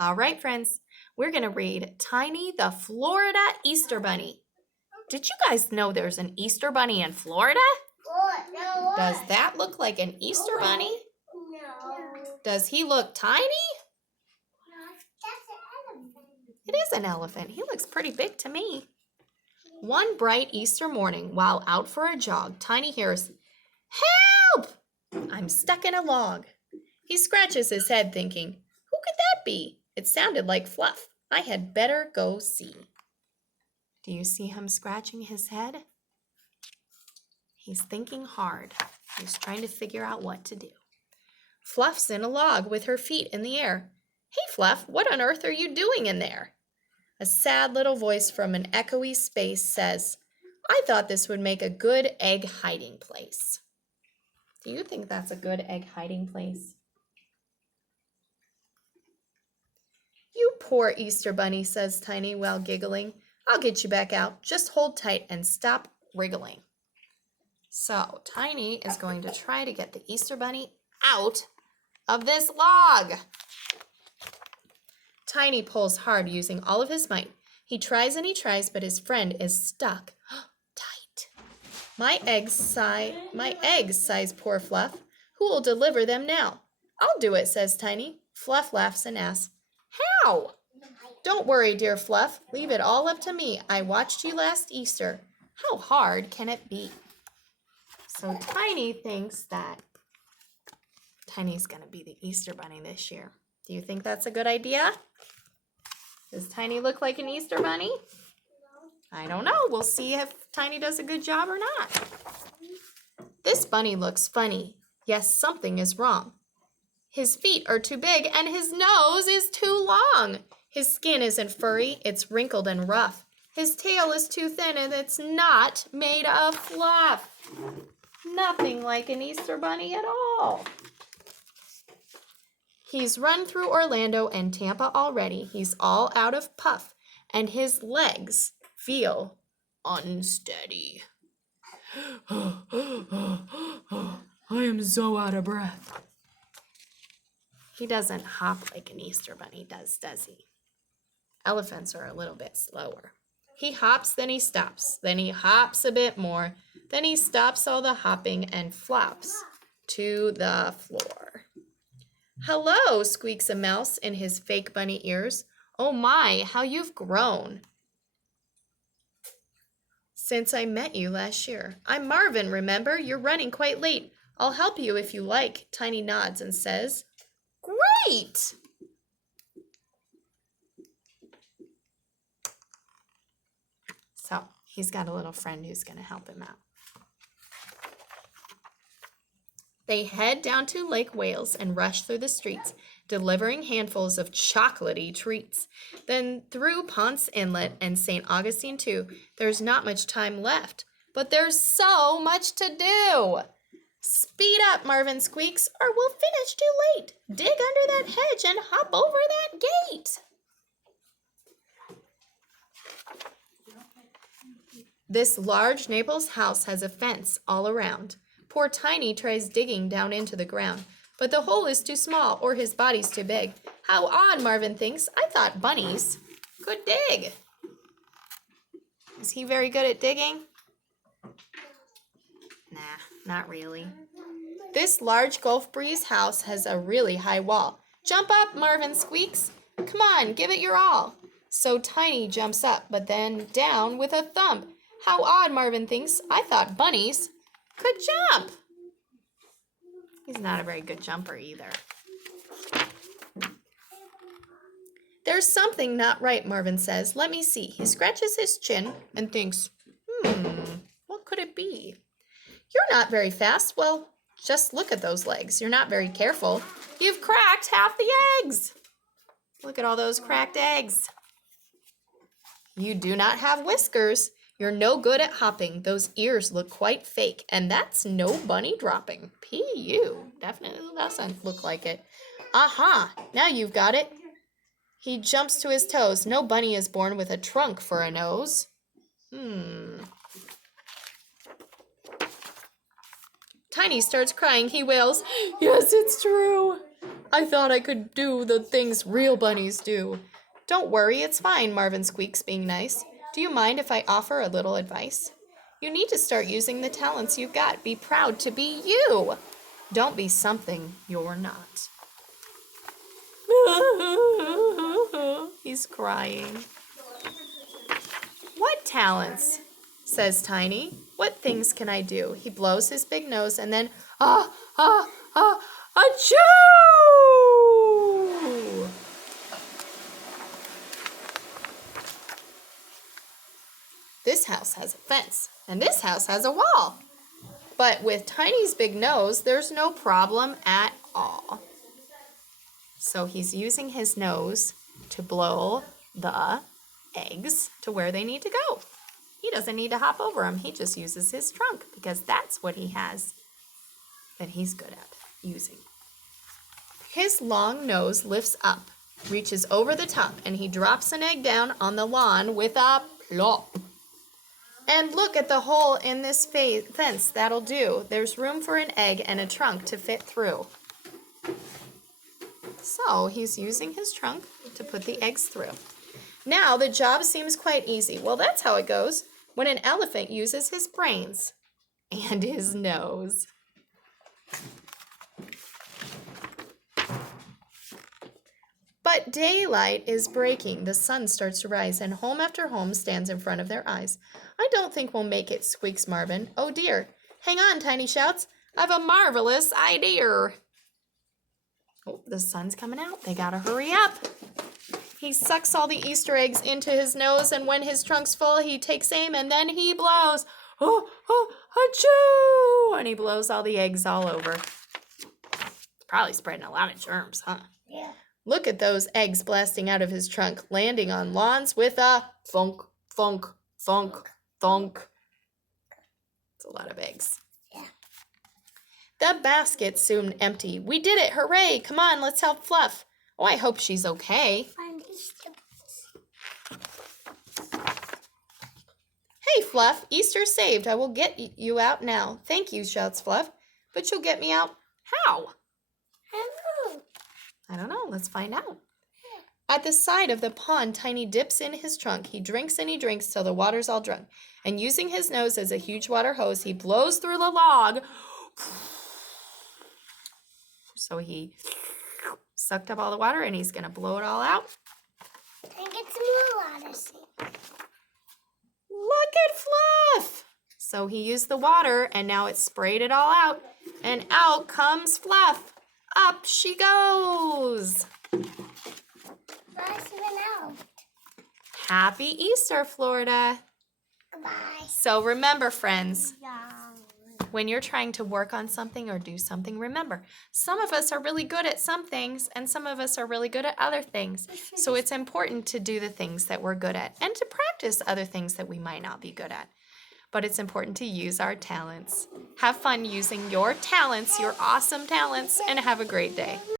All right, friends, we're going to read Tiny the Florida Easter Bunny. Did you guys know there's an Easter Bunny in Florida? Does that look like an Easter Bunny? No. Does he look tiny? That's an elephant. It is an elephant. He looks pretty big to me. One bright Easter morning, while out for a jog, Tiny hears, "Help! I'm stuck in a log." He scratches his head thinking, who could that be? It sounded like Fluff. I had better go see. Do you see him scratching his head? He's thinking hard. He's trying to figure out what to do. Fluff's in a log with her feet in the air. "Hey, Fluff, what on earth are you doing in there?" A sad little voice from an echoey space says, "I thought this would make a good egg hiding place." Do you think that's a good egg hiding place? "You poor Easter Bunny," says Tiny while giggling. "I'll get you back out. Just hold tight and stop wriggling." So Tiny is going to try to get the Easter Bunny out of this log. Tiny pulls hard using all of his might. He tries and he tries, but his friend is stuck tight. My eggs, sighs poor Fluff. "Who will deliver them now?" "I'll do it," says Tiny. Fluff laughs and asks, "How?" "Don't worry, dear Fluff. Leave it all up to me. I watched you last Easter. How hard can it be?" So Tiny thinks that Tiny's going to be the Easter Bunny this year. Do you think that's a good idea? Does Tiny look like an Easter Bunny? I don't know. We'll see if Tiny does a good job or not. This bunny looks funny. Yes, something is wrong. His feet are too big and his nose is too long. His skin isn't furry, it's wrinkled and rough. His tail is too thin and it's not made of fluff. Nothing like an Easter Bunny at all. He's run through Orlando and Tampa already. He's all out of puff, and his legs feel unsteady. I am so out of breath. He doesn't hop like an Easter Bunny does he? Elephants are a little bit slower. He hops, then he stops, then he hops a bit more, then he stops all the hopping and flops to the floor. "Hello," squeaks a mouse in his fake bunny ears. "Oh my, how you've grown since I met you last year. I'm Marvin, remember? You're running quite late. I'll help you if you like." Tiny nods and says, "Great!" So he's got a little friend who's going to help him out. They head down to Lake Wales and rush through the streets, delivering handfuls of chocolatey treats. Then through Ponce Inlet and St. Augustine too. There's not much time left, but there's so much to do. "Speed up," Marvin squeaks, "or we'll finish too late. Dig under that hedge and hop over that gate." This large Naples house has a fence all around. Poor Tiny tries digging down into the ground, but the hole is too small or his body's too big. How odd, Marvin thinks. I thought bunnies could dig. Is he very good at digging? Nah, not really. This large Gulf Breeze house has a really high wall. "Jump up," Marvin squeaks. "Come on, give it your all." So Tiny jumps up, but then down with a thump. How odd, Marvin thinks. I thought bunnies could jump. He's not a very good jumper either. There's something not right, Marvin says. Let me see. He scratches his chin and thinks, what could it be? You're not very fast. Well, just look at those legs. You're not very careful. You've cracked half the eggs. Look at all those cracked eggs. You do not have whiskers. You're no good at hopping. Those ears look quite fake, and that's no bunny dropping. P.U. Definitely doesn't look like it. Aha! Now you've got it. He jumps to his toes. No bunny is born with a trunk for a nose. Tiny starts crying. He wails, "Yes, it's true. I thought I could do the things real bunnies do. Don't worry, it's fine, Marvin squeaks, being nice. Do you mind if I offer a little advice? You need to start using the talents you've got. Be proud to be you. Don't be something you're not. He's crying. What talents? Says Tiny. What things can I do? He blows his big nose and then, achoo! This house has a fence, and this house has a wall. But with Tiny's big nose, there's no problem at all. So he's using his nose to blow the eggs to where they need to go. He doesn't need to hop over them. He just uses his trunk because that's what he has that he's good at using. His long nose lifts up, reaches over the top, and he drops an egg down on the lawn with a plop. And look at the hole in this fence. That'll do. There's room for an egg and a trunk to fit through. So he's using his trunk to put the eggs through. Now the job seems quite easy. Well, that's how it goes when an elephant uses his brains and his nose. But daylight is breaking. The sun starts to rise, and home after home stands in front of their eyes. I don't think we'll make it, squeaks Marvin. Oh dear. Hang on, Tiny shouts. I've a marvelous idea. Oh, the sun's coming out. They gotta hurry up. He sucks all the Easter eggs into his nose, and when his trunk's full, he takes aim, and then he blows. Oh, achoo! And he blows all the eggs all over. Probably spreading a lot of germs, huh? Yeah. Look at those eggs blasting out of his trunk, landing on lawns with a thunk, thunk, thunk, thunk. It's a lot of eggs. Yeah. The basket's soon empty. We did it! Hooray! Come on, let's help Fluff. Oh, I hope she's okay. Find Easter. Hey, Fluff, Easter's saved. I will get you out now. Thank you, shouts Fluff. But you'll get me out how? Hello. I don't know. Let's find out. At the side of the pond, Tiny dips in his trunk. He drinks and he drinks till the water's all drunk. And using his nose as a huge water hose, he blows through the log. So he sucked up all the water and he's going to blow it all out. And get some more water. See? Look at Fluff! So he used the water and now it sprayed it all out. And out comes Fluff. Up she goes. First one out. Happy Easter, Florida. Goodbye. So remember, friends, Yeah. when you're trying to work on something or do something, remember, some of us are really good at some things and some of us are really good at other things. So it's important to do the things that we're good at and to practice other things that we might not be good at. But it's important to use our talents. Have fun using your talents, your awesome talents, and have a great day.